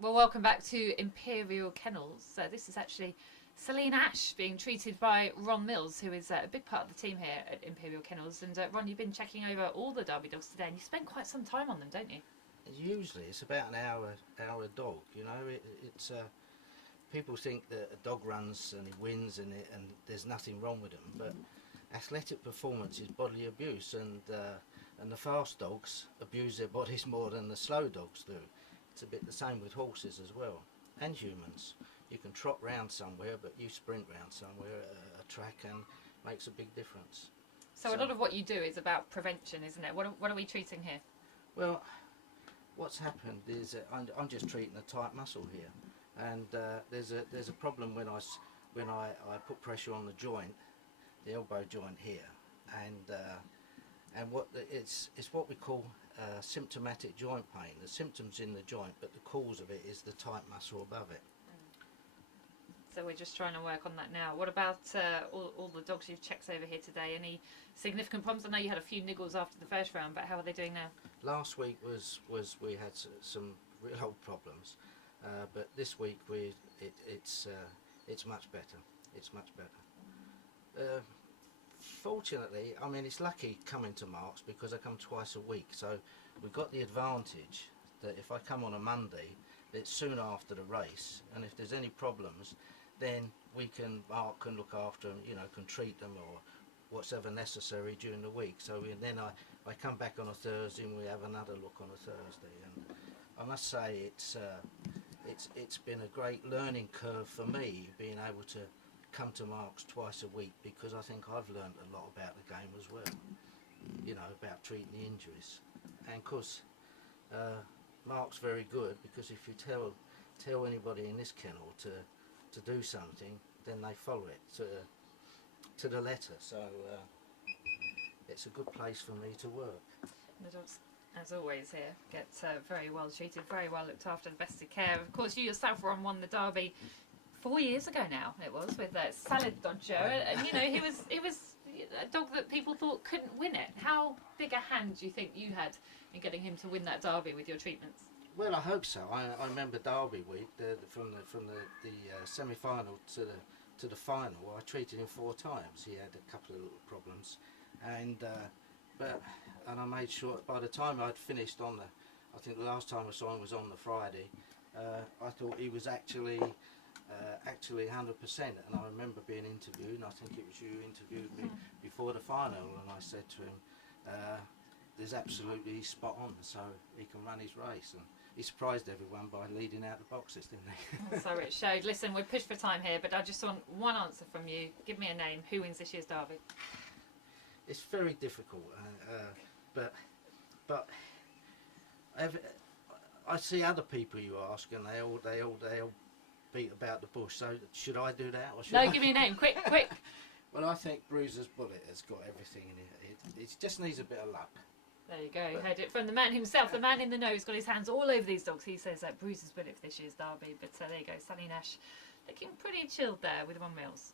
Well, welcome back to Imperial Kennels. This is actually Celine Ash being treated by Ron Mills, who is a big part of the team here at Imperial Kennels. And Ron, you've been checking over all the Derby dogs today, and you spend quite some time on them, don't you? Usually it's about an hour a dog. You know, it's people think that a dog runs and he wins and there's nothing wrong with him, but athletic performance is bodily abuse, and the fast dogs abuse their bodies more than the slow dogs do. It's a bit the same with horses as well, and humans. You can trot round somewhere, but you sprint round somewhere, a track, and makes a big difference. So a lot of what you do is about prevention, isn't it? What are we treating here? Well, what's happened is I'm just treating a tight muscle here, and there's a problem when I put pressure on the joint, the elbow joint here, and it's what we call symptomatic joint pain. The symptom's in the joint, but the cause of it is the tight muscle above it. So we're just trying to work on that now. What about all the dogs you've checked over here today? Any significant problems? I know you had a few niggles after the first round, but how are they doing now? Last week we had some real old problems, but this week it's much better. It's much better. Fortunately, I mean, it's lucky coming to Marks because I come twice a week, so we've got the advantage that if I come on a Monday, it's soon after the race, and if there's any problems, then Mark can look after them, you know, can treat them or whatever necessary during the week. So then I come back on a Thursday and we have another look on a Thursday. And I must say it's been a great learning curve for me being able to come to Marks twice a week, because I think I've learned a lot about the game as well, you know, about treating the injuries. And of course Mark's very good, because if you tell anybody in this kennel to do something, then they follow it to the letter. So it's a good place for me to work. The dogs, as always here, get very well treated, very well looked after, the best of care. Of course, you yourself, Ron, won the Derby 4 years ago now. It was with Salad Dodger, and you know he was a dog that people thought couldn't win it. How big a hand do you think you had in getting him to win that Derby with your treatments? Well, I hope so. I remember Derby week, from the semi-final to the final. I treated him 4 times. He had a couple of little problems, and I made sure by the time I'd finished I think the last time I saw him was on the Friday. I thought he was actually 100%, and I remember being interviewed, and I think it was you interviewed me before the final, and I said to him, there's absolutely spot on, so he can run his race, and he surprised everyone by leading out the boxes, didn't he? So it showed. Listen, we're pushed for time here, but I just want one answer from you. Give me a name. Who wins this year's Derby? It's very difficult, but I see other people you ask, and they all beat about the bush. So should I do that, or should No, give me a name, quick. Well, I think Bruiser's Bullet has got everything in it. It just needs a bit of luck. There you go. You heard it from the man himself, the man in the know. He's got his hands all over these dogs. He says that Bruiser's Bullet for this year's Derby. But there you go, Sally Nash looking pretty chilled there with Ron Mills.